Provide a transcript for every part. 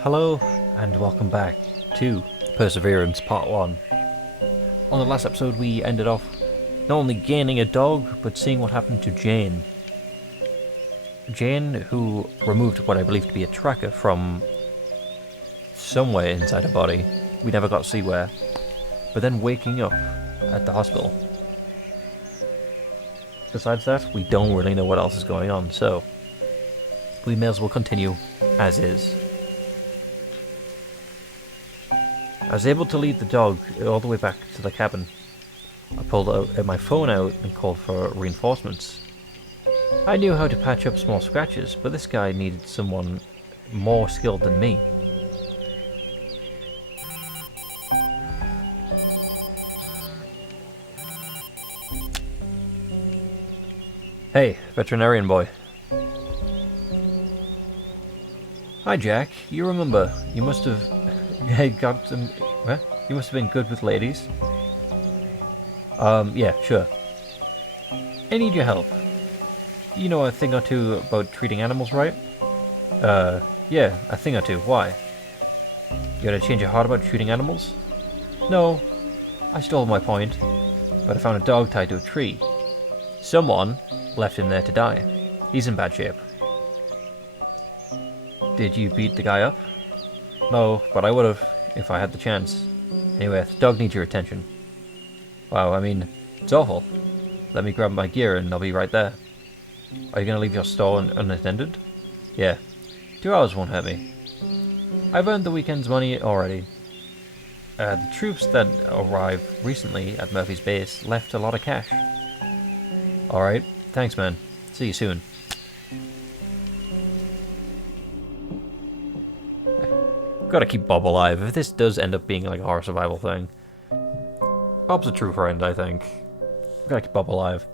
Hello, and welcome back to Perseverance Part 1. On the last episode, we ended off not only gaining a dog, but seeing what happened to Jane. Jane, who removed what I believe to be a tracker from somewhere inside her body. We never got to see where. But then waking up at the hospital. Besides that, we don't really know what else is going on, so we may as well continue as is. I was able to lead the dog all the way back to the cabin. I pulled my phone out and called for reinforcements. I knew how to patch up small scratches, but this guy needed someone more skilled than me. Hey, veterinarian boy. Hi Jack, you remember, you must have got some... What? You must have been good with ladies. Yeah, sure. I need your help. You know a thing or two about treating animals, right? Yeah, a thing or two. Why? You got to change your heart about shooting animals? No, I still have my point. But I found a dog tied to a tree. Someone left him there to die. He's in bad shape. Did you beat the guy up? No, but I would have if I had the chance. Anyway, the dog needs your attention. Wow, I mean, it's awful. Let me grab my gear and I'll be right there. Are you going to leave your store unattended? Yeah. 2 hours won't hurt me. I've earned the weekend's money already. The troops that arrived recently at Murphy's base left a lot of cash. Alright, thanks man. See you soon. Gotta keep Bob alive if this does end up being like a horror survival thing. Bob's a true friend, I think. Gotta keep Bob alive.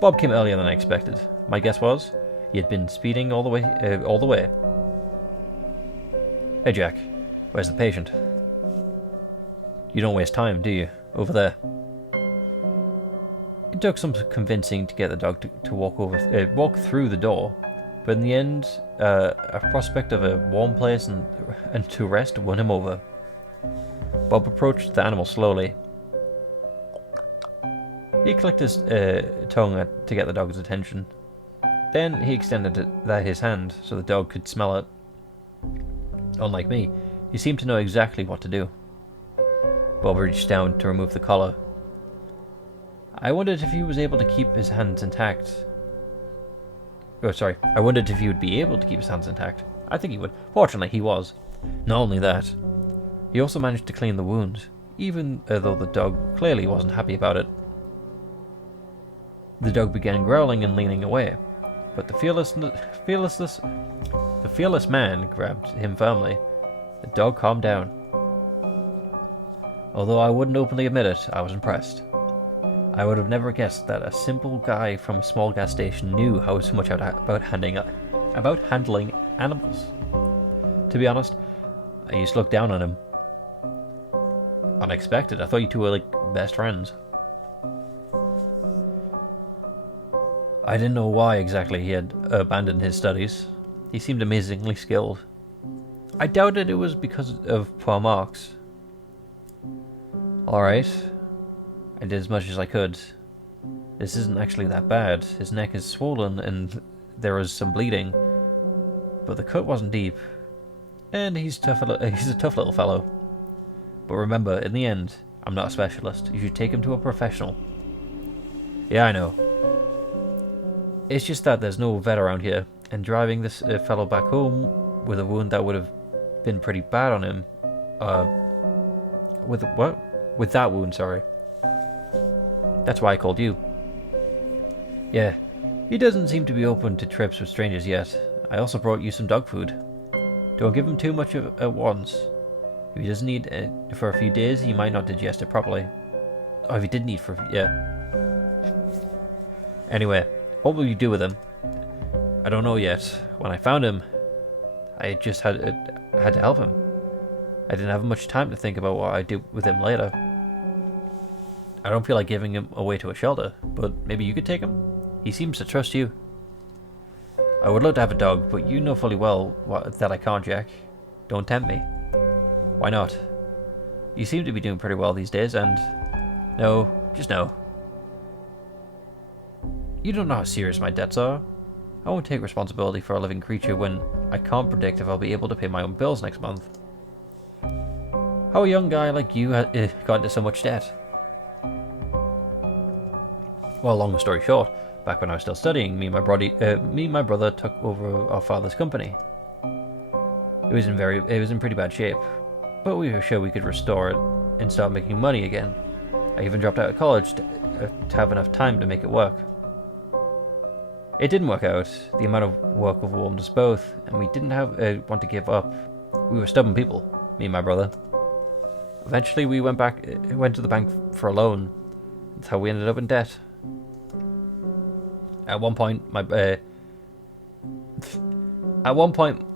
Bob came earlier than I expected. My guess was he had been speeding all the way. Hey Jack, where's the patient? You don't waste time, do you? Over there. It took some convincing to get the dog to walk through the door, but in the end, a prospect of a warm place and to rest won him over. Bob approached the animal slowly. He clicked his tongue to get the dog's attention. Then he extended his hand so the dog could smell it. Unlike me, he seemed to know exactly what to do. Bob reached down to remove the collar. I wondered if he was able to keep his hands intact. Oh, sorry. I wondered if he would be able to keep his hands intact. I think he would. Fortunately, he was. Not only that, he also managed to clean the wound, even though the dog clearly wasn't happy about it. The dog began growling and leaning away, but the fearless man grabbed him firmly. The dog calmed down. Although I wouldn't openly admit it, I was impressed. I would have never guessed that a simple guy from a small gas station knew how much about handling animals. To be honest, I used to look down on him. Unexpected. I thought you two were like best friends. I didn't know why exactly he had abandoned his studies. He seemed amazingly skilled. I doubted it was because of poor marks. Alright. I did as much as I could. This isn't actually that bad. His neck is swollen and there is some bleeding. But the cut wasn't deep. And he's a tough little fellow. But remember, in the end, I'm not a specialist. You should take him to a professional. Yeah, I know. It's just that there's no vet around here, and driving this fellow back home with a wound that would have been pretty bad on him, with that wound, sorry. That's why I called you. Yeah, he doesn't seem to be open to trips with strangers yet. I also brought you some dog food. Don't give him too much at once. If he doesn't eat it for a few days, he might not digest it properly. Or if he didn't eat yeah. Anyway. What will you do with him? I don't know yet. When I found him, I just had to help him. I didn't have much time to think about what I'd do with him later. I don't feel like giving him away to a shelter, but maybe you could take him? He seems to trust you. I would love to have a dog, but you know fully well that I can't, Jack. Don't tempt me. Why not? You seem to be doing pretty well these days, and... No, just no. You don't know how serious my debts are. I won't take responsibility for a living creature when I can't predict if I'll be able to pay my own bills next month. How a young guy like you got into so much debt? Well, long story short, back when I was still studying, me and my brother took over our father's company. It was in pretty bad shape, but we were sure we could restore it and start making money again. I even dropped out of college to have enough time to make it work. It didn't work out. The amount of work overwhelmed us both, and we didn't want to give up. We were stubborn people, me and my brother. Eventually, we went to the bank for a loan. That's how we ended up in debt. At one point,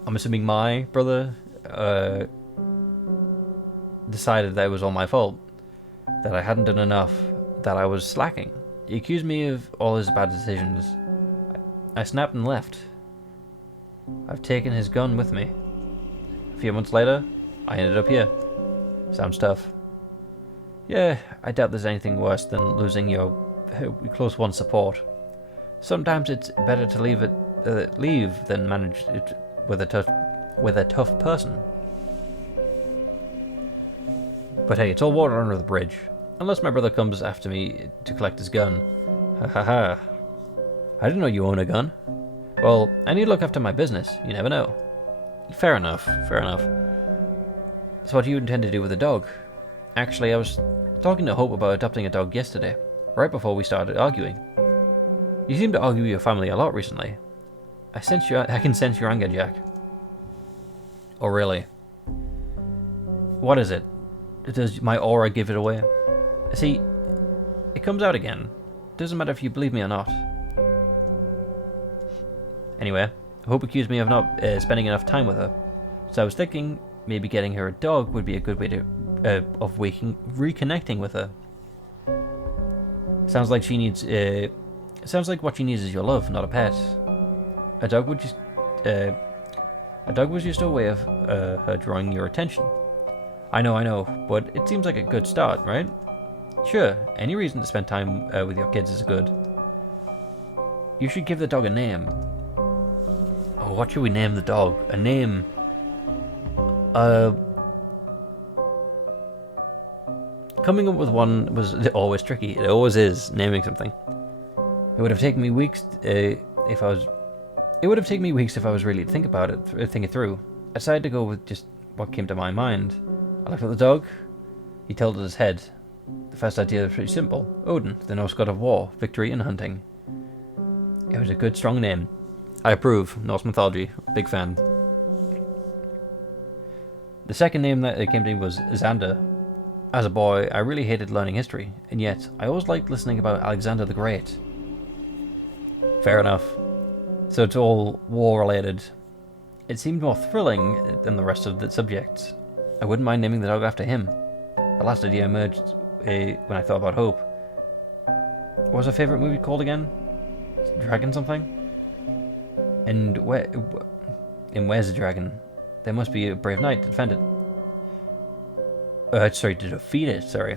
I'm assuming my brother decided that it was all my fault, that I hadn't done enough, that I was slacking. He accused me of all his bad decisions. I snapped and left. I've taken his gun with me. A few months later, I ended up here. Sounds tough. Yeah, I doubt there's anything worse than losing your close one support. Sometimes it's better to leave than manage it with a tough person. But hey, it's all water under the bridge. Unless my brother comes after me to collect his gun. Ha ha ha. I didn't know you own a gun. Well, I need to look after my business. You never know. Fair enough, fair enough. So what do you intend to do with the dog? Actually, I was talking to Hope about adopting a dog yesterday, right before we started arguing. You seem to argue with your family a lot recently. I can sense your anger, Jack. Oh, really? What is it? Does my aura give it away? See, it comes out again. Doesn't matter if you believe me or not. Anyway, Hope accused me of not spending enough time with her, so I was thinking maybe getting her a dog would be a good way to reconnecting with her. Sounds like what she needs is your love, not a pet. A dog was just a way of her drawing your attention. I know, but it seems like a good start, right? Sure, any reason to spend time with your kids is good. You should give the dog a name. Oh, what should we name the dog? A name. Coming up with one was always tricky. It always is, naming something. It would have taken me weeks if I was really to think about it, think it through. I decided to go with just what came to my mind. I looked at the dog. He tilted his head. The first idea was pretty simple. Odin, the Norse god of war, victory and hunting. It was a good, strong name. I approve. Norse mythology. Big fan. The second name that came to me was Xander. As a boy, I really hated learning history, and yet I always liked listening about Alexander the Great. Fair enough. So it's all war-related. It seemed more thrilling than the rest of the subjects. I wouldn't mind naming the dog after him. The last idea emerged when I thought about Hope. What was her favourite movie called again? Dragon something? And where's the dragon? There must be a brave knight to defend it. To defeat it, sorry.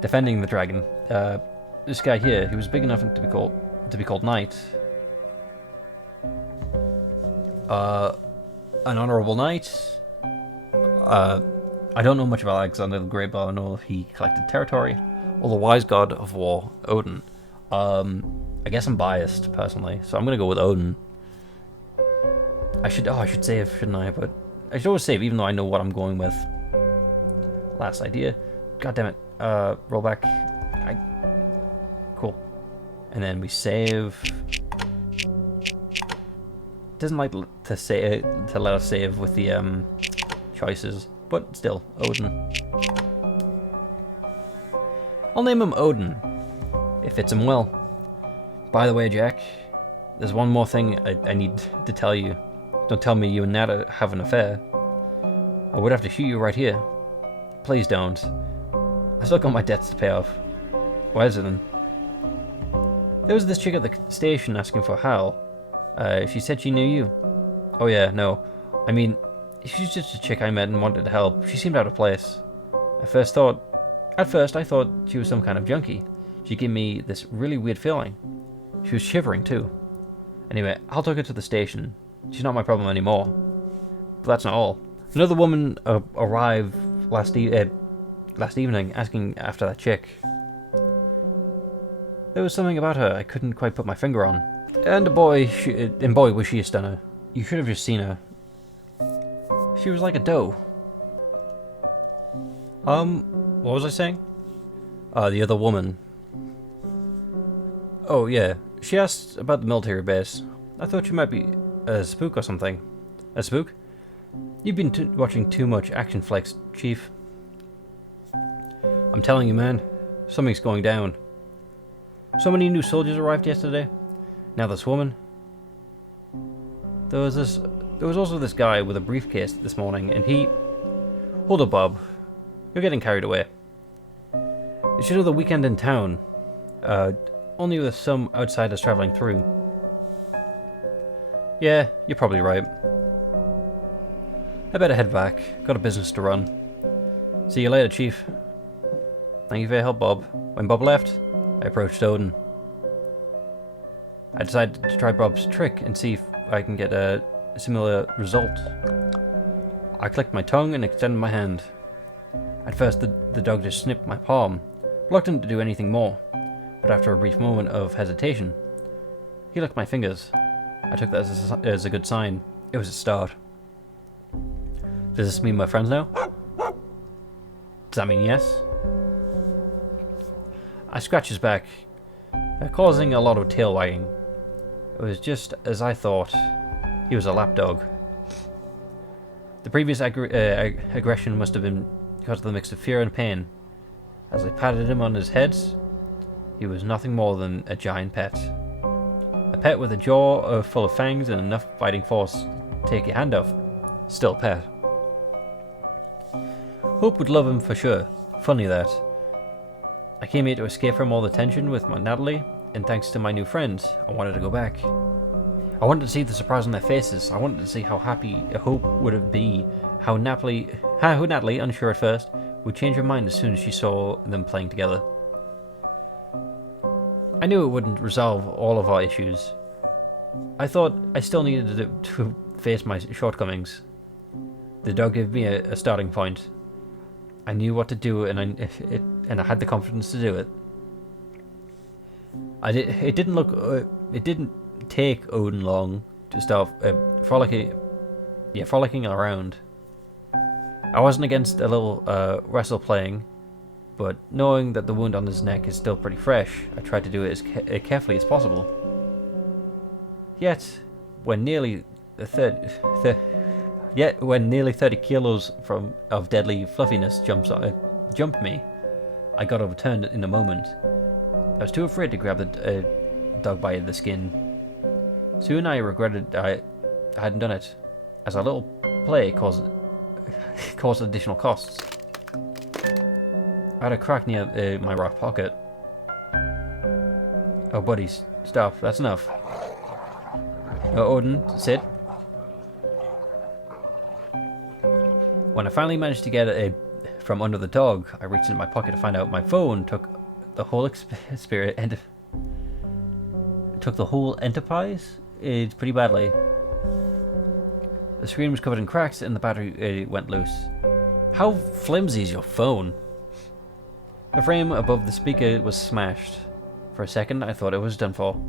Defending the dragon. This guy here, he was big enough to be called knight. An honourable knight. I don't know much about Alexander the Great, but I know if he collected territory. Or the wise god of war, Odin. I guess I'm biased, personally, so I'm gonna go with Odin. I should save, shouldn't I? But I should always save, even though I know what I'm going with. Last idea. God damn it. Roll back. Cool. And then we save. Doesn't like to let us save with the choices, but still, Odin. I'll name him Odin. It fits him well. By the way, Jack, there's one more thing I need to tell you. Don't tell me you and Nada have an affair. I would have to shoot you right here. Please don't. I still got my debts to pay off. Why is it then? There was this chick at the station asking for Hal. She said she knew you. Oh yeah, no. I mean, She's just a chick I met and wanted to help. She seemed out of place. At first I thought she was some kind of junkie. She gave me this really weird feeling. She was shivering too. Anyway, I'll take her to the station. She's not my problem anymore. But that's not all. Another woman arrived last evening asking after that chick. There was something about her I couldn't quite put my finger on. And boy, was she a stunner. You should have just seen her. She was like a doe. What was I saying? The other woman. Oh, yeah. She asked about the military base. I thought she might be a spook or something. A spook? You've been watching too much action flicks, Chief. I'm telling you, man. Something's going down. So many new soldiers arrived yesterday. Now this woman. There was also this guy with a briefcase this morning, and he... Hold up, Bob. You're getting carried away. It's another weekend in town. Only with some outsiders traveling through. Yeah, you're probably right. I better head back. Got a business to run. See you later, Chief. Thank you for your help, Bob. When Bob left, I approached Odin. I decided to try Bob's trick and see if I can get a similar result. I clicked my tongue and extended my hand. At first, the dog just snipped my palm, reluctant to do anything more. But after a brief moment of hesitation, he licked my fingers. I took that as a good sign. It was a start. Does this mean we're friends now? Does that mean yes? I scratched his back, causing a lot of tail wagging. It was just as I thought. He was a lapdog. The previous aggression must have been because of the mix of fear and pain. As I patted him on his head, he was nothing more than a giant pet. A pet with a jaw full of fangs and enough biting force to take your hand off. Still a pet. Hope would love him for sure. Funny that. I came here to escape from all the tension with my Natalie, and thanks to my new friends, I wanted to go back. I wanted to see the surprise on their faces. I wanted to see how happy Hope would be, how Natalie, unsure at first, would change her mind as soon as she saw them playing together. I knew it wouldn't resolve all of our issues. I thought I still needed to face my shortcomings. The dog gave me a starting point. I knew what to do, and I had the confidence to do it. It didn't take Odin long to start frolicking around. I wasn't against a little wrestle playing, but knowing that the wound on his neck is still pretty fresh, I tried to do it as carefully as possible. Yet, when nearly 30 kilos of deadly fluffiness jumped me, I got overturned in a moment. I was too afraid to grab the dog by the skin. Soon I regretted I hadn't done it, as our little play caused additional costs. I had a crack near my right pocket. Oh, buddies, stop. That's enough. Odin, sit. When I finally managed to get it from under the dog, I reached into my pocket to find out my phone took the whole enterprise pretty badly. The screen was covered in cracks and the battery went loose. How flimsy is your phone? The frame above the speaker was smashed. For a second, I thought it was done for.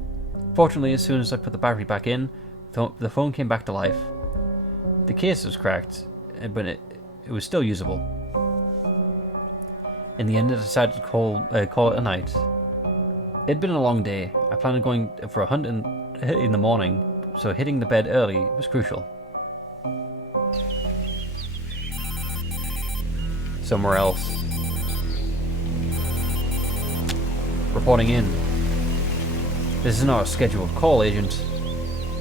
Fortunately, as soon as I put the battery back in, the phone came back to life. The case was cracked, but it was still usable. In the end, I decided to call it a night. It had been a long day. I planned on going for a hunt in the morning, so hitting the bed early was crucial. Somewhere else. Reporting in. This is not a scheduled call, Agent.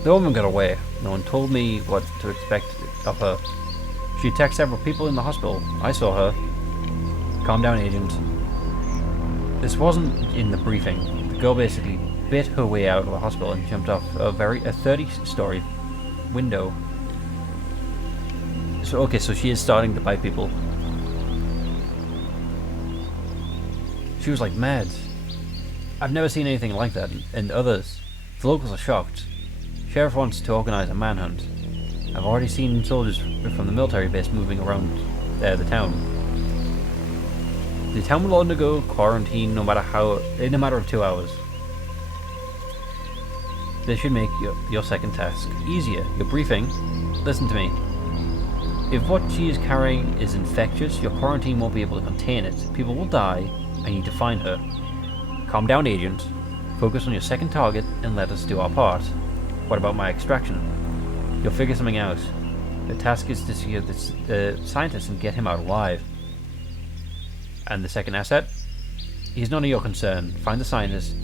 The woman got away. No one told me what to expect of her. She attacked several people in the hospital. I saw her. Calm down, Agent. This wasn't in the briefing. The girl basically bit her way out of the hospital and jumped off a 30-story window. So, okay, so she is starting to bite people. She was like mad. I've never seen anything like that, and others. The locals are shocked. Sheriff wants to organize a manhunt. I've already seen soldiers from the military base moving around the town. The town will undergo quarantine in a matter of 2 hours. This should make your second task easier. Your briefing. Listen to me. If what she is carrying is infectious, your quarantine won't be able to contain it. People will die. I need to find her. Calm down, Agent. Focus on your second target and let us do our part. What about my extraction? You'll figure something out. The task is to secure the scientist and get him out alive. And the second asset? He's none of your concern. Find the scientist,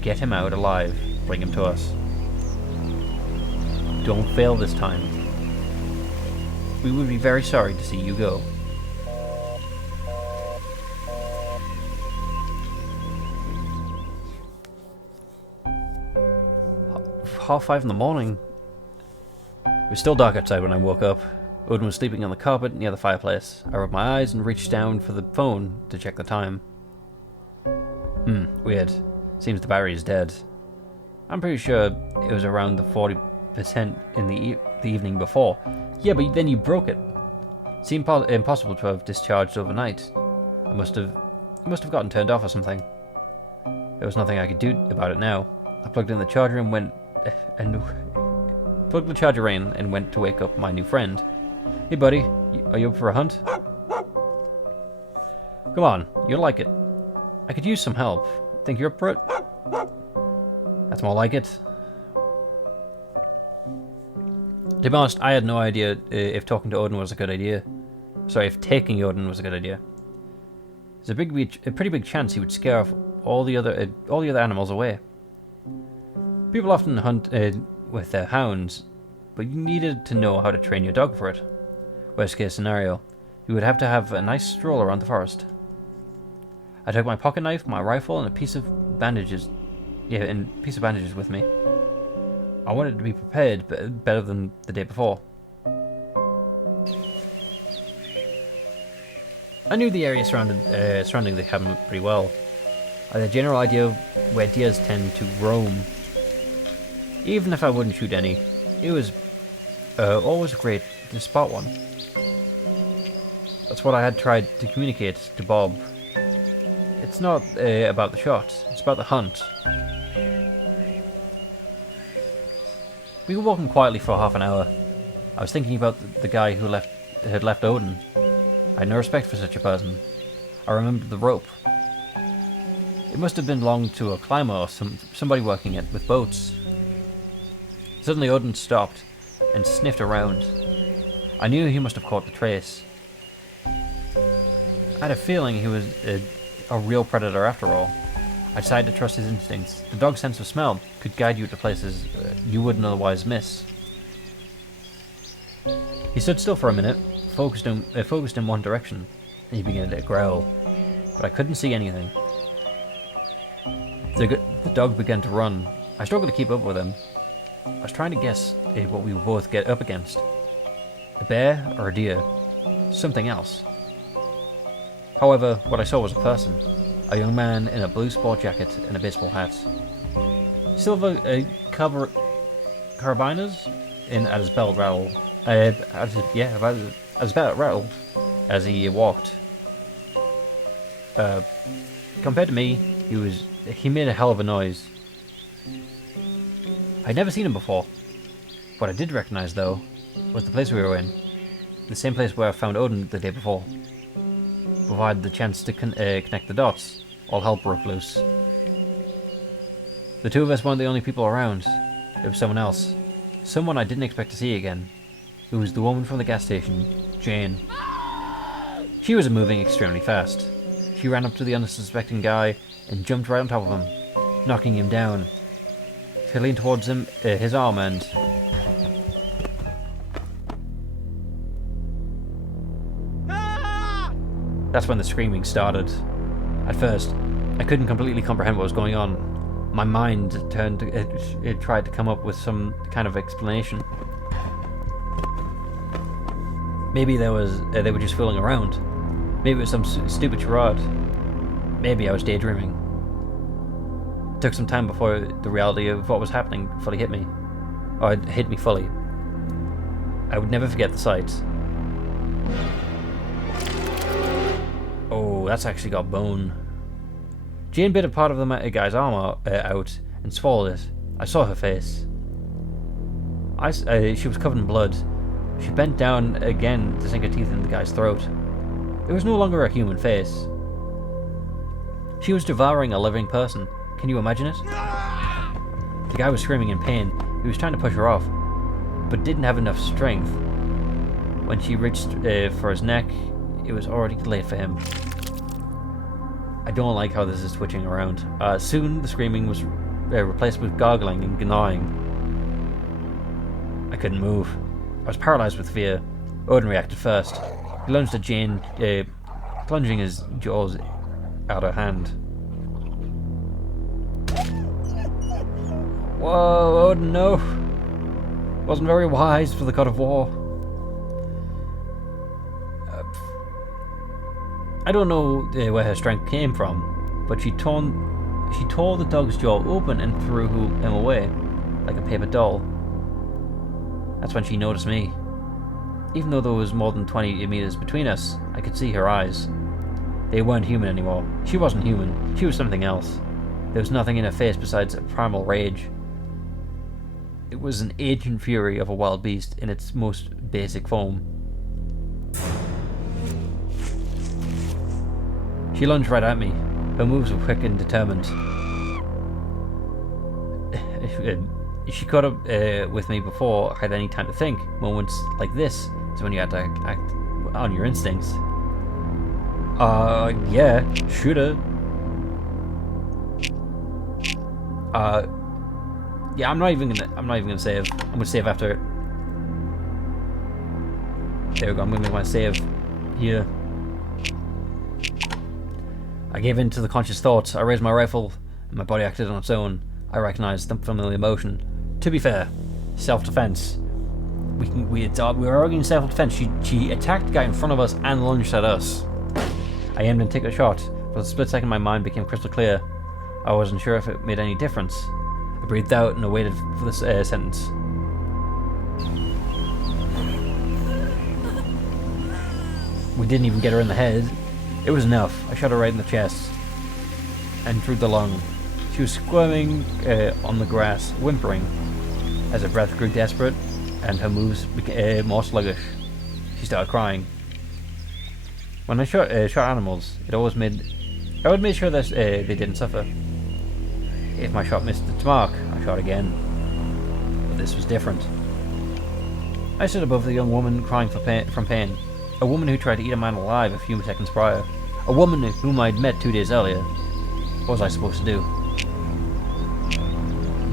get him out alive, bring him to us. Don't fail this time. We would be very sorry to see you go. Half 5 in the morning. It was still dark outside when I woke up. Odin was sleeping on the carpet near the fireplace. I rubbed my eyes and reached down for the phone to check the time. Weird. Seems the battery is dead. I'm pretty sure it was around the 40% in the evening before. Yeah, but then you broke it. Seemed impossible to have discharged overnight. It must have gotten turned off or something. There was nothing I could do about it now. I plugged in the charger and went to wake up my new friend. Hey buddy, are you up for a hunt? Come on, you'll like it. I could use some help. Think you're up for it? That's more like it. To be honest, I had no idea if talking to Odin was a good idea. Sorry, if taking Odin was a good idea. There's a pretty big chance he would scare off all the other animals away. People often hunt with their hounds, but you needed to know how to train your dog for it. Worst case scenario, you would have to have a nice stroll around the forest. I took my pocket knife, my rifle, and a piece of bandages with me. I wanted to be prepared better than the day before. I knew the area surrounding the cabin pretty well. I had a general idea of where deers tend to roam. Even if I wouldn't shoot any, it was always great to spot one. That's what I had tried to communicate to Bob. It's not about the shot, it's about the hunt. We were walking quietly for half an hour. I was thinking about the guy who had left Odin. I had no respect for such a person. I remembered the rope. It must have belonged to a climber or somebody working it with boats. Suddenly Odin stopped and sniffed around. I knew he must have caught the trace. I had a feeling he was a real predator after all. I decided to trust his instincts. The dog's sense of smell could guide you to places you wouldn't otherwise miss. He stood still for a minute, focused in one direction, and he began to growl, but I couldn't see anything. The dog began to run. I struggled to keep up with him. I was trying to guess what we would both get up against. A bear or a deer? Something else. However, what I saw was a person. A young man in a blue sport jacket and a baseball hat. Silver carabiners at his belt rattled. At his belt rattled as he walked. Compared to me, he made a hell of a noise. I'd never seen him before. What I did recognize, though, was the place we were in. The same place where I found Odin the day before. Provided the chance to connect the dots, all hell broke loose. The two of us weren't the only people around. There was someone else. Someone I didn't expect to see again. It was the woman from the gas station, Jane. She was moving extremely fast. She ran up to the unsuspecting guy and jumped right on top of him, knocking him down. She leaned towards him, his arm, and... That's when the screaming started. At first, I couldn't completely comprehend what was going on. My mind it tried to come up with some kind of explanation. Maybe they were just fooling around. Maybe it was some stupid charade. Maybe I was daydreaming. It took some time before the reality of what was happening fully hit me. Or it hit me fully. I would never forget the sights. Oh, that's actually got bone. Jane bit a part of the guy's arm out and swallowed it. I saw her face. She was covered in blood. She bent down again to sink her teeth in the guy's throat. It was no longer a human face. She was devouring a living person. Can you imagine it? The guy was screaming in pain. He was trying to push her off, but didn't have enough strength. When she reached for his neck, it was already too late for him. I don't like how this is switching around. Soon the screaming was replaced with gargling and gnawing. I couldn't move. I was paralyzed with fear. Odin reacted first. He lunged at Jane, plunging his jaws out of her hand. Whoa, Odin, no! Wasn't very wise for the god of war. I don't know where her strength came from, but she tore the dog's jaw open and threw him away, like a paper doll. That's when she noticed me. Even though there was more than 20 meters between us, I could see her eyes. They weren't human anymore. She wasn't human. She was something else. There was nothing in her face besides a primal rage. It was an ancient fury of a wild beast in its most basic form. She lunged right at me. Her moves were quick and determined. She caught up with me before I had any time to think. Moments like this is when you have to act on your instincts. Yeah, shoot her. Yeah, I'm not even gonna save. I'm gonna save after it. There we go. I'm gonna make my save here. I gave in to the conscious thoughts. I raised my rifle, and my body acted on its own. I recognized the familiar motion. To be fair, self-defense. We were arguing self-defense. She attacked the guy in front of us and lunged at us. I aimed and took a shot. For a split second, my mind became crystal clear. I wasn't sure if it made any difference. I breathed out and awaited for this sentence. We didn't even get her in the head. It was enough. I shot her right in the chest and through the lung. She was squirming on the grass, whimpering as her breath grew desperate and her moves became more sluggish. She started crying. When I shot animals, I always made sure that they didn't suffer. If my shot missed its mark, I shot again. But this was different. I stood above the young woman crying from pain. A woman who tried to eat a man alive a few seconds prior. A woman whom I'd met 2 days earlier. What was I supposed to do?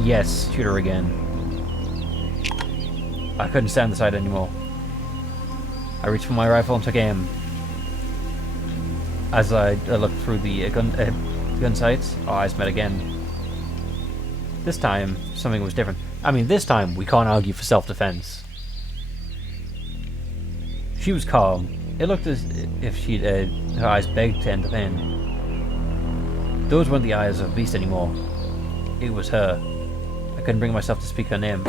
Yes, shoot her again. I couldn't stand the sight anymore. I reached for my rifle and took aim. As I looked through the gun sights, our eyes met again. This time, something was different. I mean, this time, we can't argue for self-defense. She was calm. It looked as if her eyes begged to end the pain. Those weren't the eyes of a beast anymore. It was her. I couldn't bring myself to speak her name.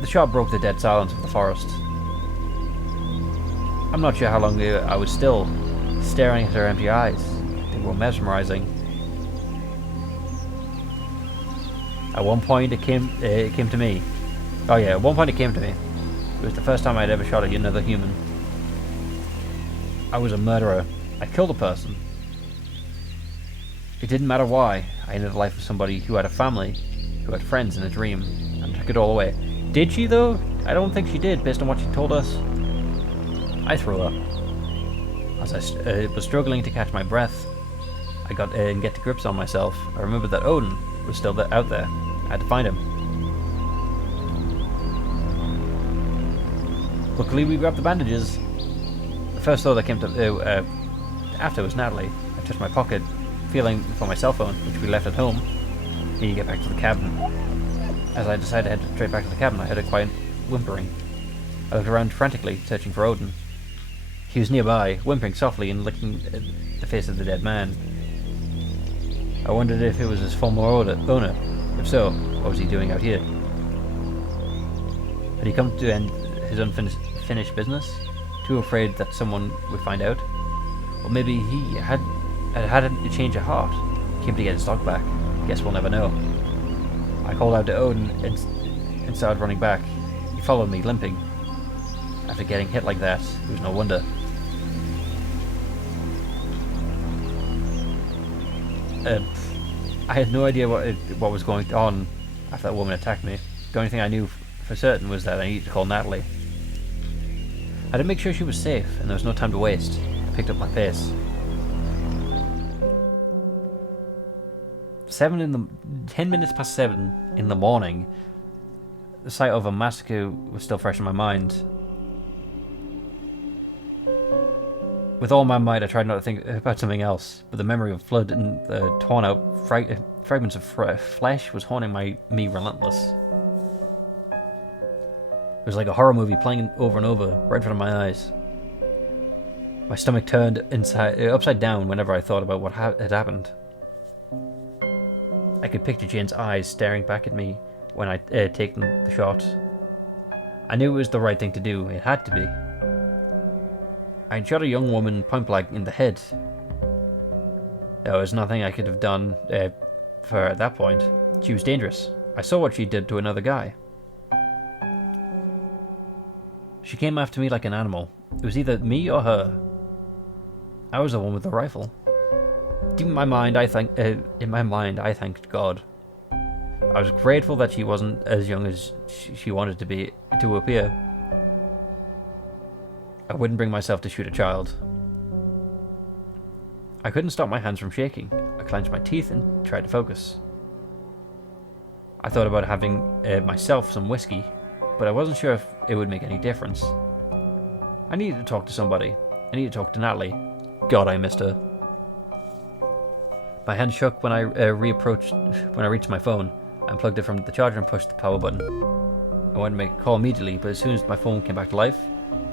The shot broke the dead silence of the forest. I'm not sure how long I was still, staring at her empty eyes. They were mesmerizing. At one point, it came to me. Oh yeah, at one point it came to me. It was the first time I'd ever shot at another human. I was a murderer. I killed a person. It didn't matter why. I ended the life of somebody who had a family, who had friends in a dream, and took it all away. Did she, though? I don't think she did, based on what she told us. I threw up. As I was struggling to catch my breath, I got and get to grips on myself. I remembered that Odin was still out there. I had to find him. Luckily, we grabbed the bandages. The first thought that came to after was Natalie. I touched my pocket, feeling for my cell phone, which we left at home. Need to get back to the cabin. As I decided to head straight back to the cabin, I heard a quiet whimpering. I looked around frantically, searching for Odin. He was nearby, whimpering softly and licking the face of the dead man. I wondered if it was his former owner. If so, what was he doing out here? Had he come to end his unfinished business? Too afraid that someone would find out? Or maybe he had a change of heart, came to get his dog back. Guess we'll never know. I called out to Odin and started running back. He followed me, limping. After getting hit like that, it was no wonder. I had no idea what was going on after that woman attacked me. The only thing I knew for certain was that I needed to call Natalie. I had to make sure she was safe, and there was no time to waste. I picked up my pace. 10 minutes past 7 in the morning. The sight of a massacre was still fresh in my mind. With all my might, I tried not to think about something else, but the memory of blood and torn out fragments of flesh was haunting me relentless. It was like a horror movie playing over and over, right in front of my eyes. My stomach turned upside down whenever I thought about what had happened. I could picture Jane's eyes staring back at me when I'd taken the shot. I knew it was the right thing to do. It had to be. I had shot a young woman point blank in the head. There was nothing I could have done for her at that point. She was dangerous. I saw what she did to another guy. She came after me like an animal. It was either me or her. I was the one with the rifle. In my mind, I thanked God. I was grateful that she wasn't as young as she wanted to appear. I wouldn't bring myself to shoot a child. I couldn't stop my hands from shaking. I clenched my teeth and tried to focus. I thought about having myself some whiskey, but I wasn't sure if it would make any difference. I needed to talk to somebody. I needed to talk to Natalie. God, I missed her. My hand shook when I reached my phone. I unplugged it from the charger and pushed the power button. I wanted to make a call immediately, but as soon as my phone came back to life,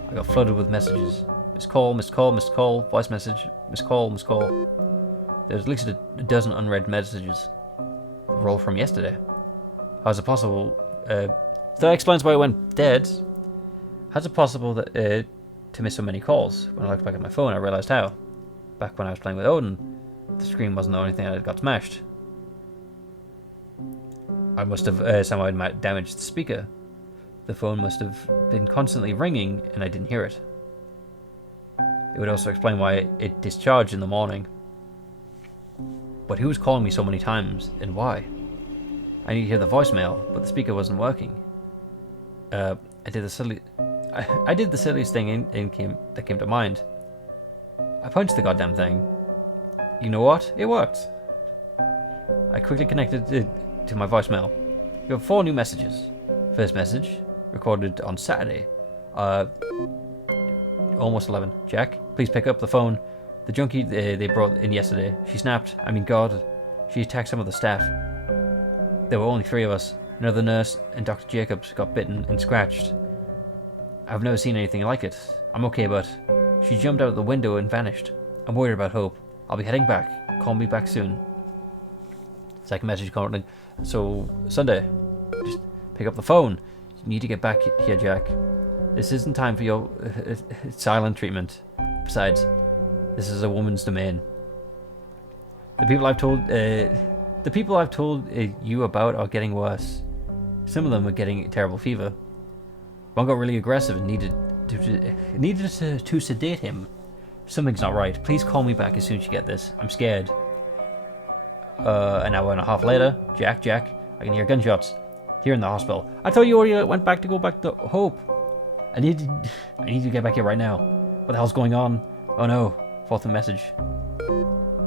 I got flooded with messages. Missed call, missed call, missed call, voice message, missed call, missed call. There was at least a dozen unread messages. They were all from yesterday. How is it possible? That explains why I went dead. How's it possible that to miss so many calls? When I looked back at my phone, I realized how. Back when I was playing with Odin, the screen wasn't the only thing that got smashed. I must have somehow damaged the speaker. The phone must have been constantly ringing and I didn't hear it. It would also explain why it discharged in the morning. But who was calling me so many times and why? I need to hear the voicemail, but the speaker wasn't working. I did the silliest thing that came to mind. I punched the goddamn thing. You know what? It worked. I quickly connected to my voicemail. You have 4 new messages. First message, recorded on Saturday. Almost 11. Jack, please pick up the phone. The junkie they brought in yesterday. She snapped. God. She attacked some of the staff. There were only 3 of us. Another nurse and Dr. Jacobs got bitten and scratched. I've never seen anything like it. I'm okay, but she jumped out the window and vanished. I'm worried about Hope. I'll be heading back. Call me back soon. Second message calling. So, Sunday. Just pick up the phone. You need to get back here, Jack. This isn't time for your silent treatment. Besides, this is a woman's domain. The people I've told you about are getting worse. Some of them are getting terrible fever. One got really aggressive and needed to sedate him. Something's not right. Please call me back as soon as you get this. I'm scared. An hour and a half later, Jack, I can hear gunshots. Here in the hospital. I told you already went back to Hope. I need to get back here right now. What the hell's going on? Oh no. Fourth message.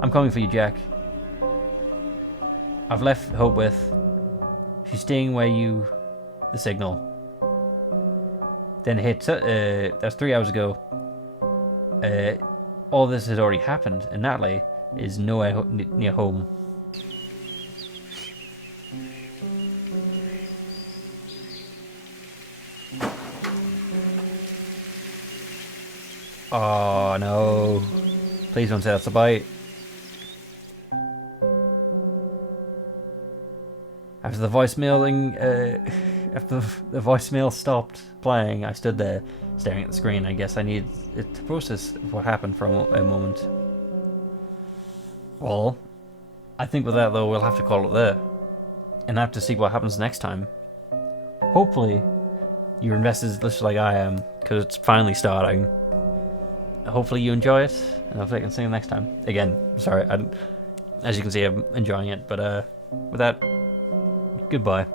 I'm coming for you, Jack. I've left Hope with. She's staying where you... The signal. Then it hit. That's 3 hours ago. All this has already happened, and Natalie is nowhere near home. Oh no. Please don't say that's a bite. After the voicemail stopped playing, I stood there staring at the screen. I guess I needed it to process what happened for a moment. Well, I think with that though, we'll have to call it there. And have to see what happens next time. Hopefully, you're invested as much like I am, because it's finally starting. Hopefully you enjoy it, and hopefully I can see you next time. Again, sorry, as you can see, I'm enjoying it, but with that, goodbye.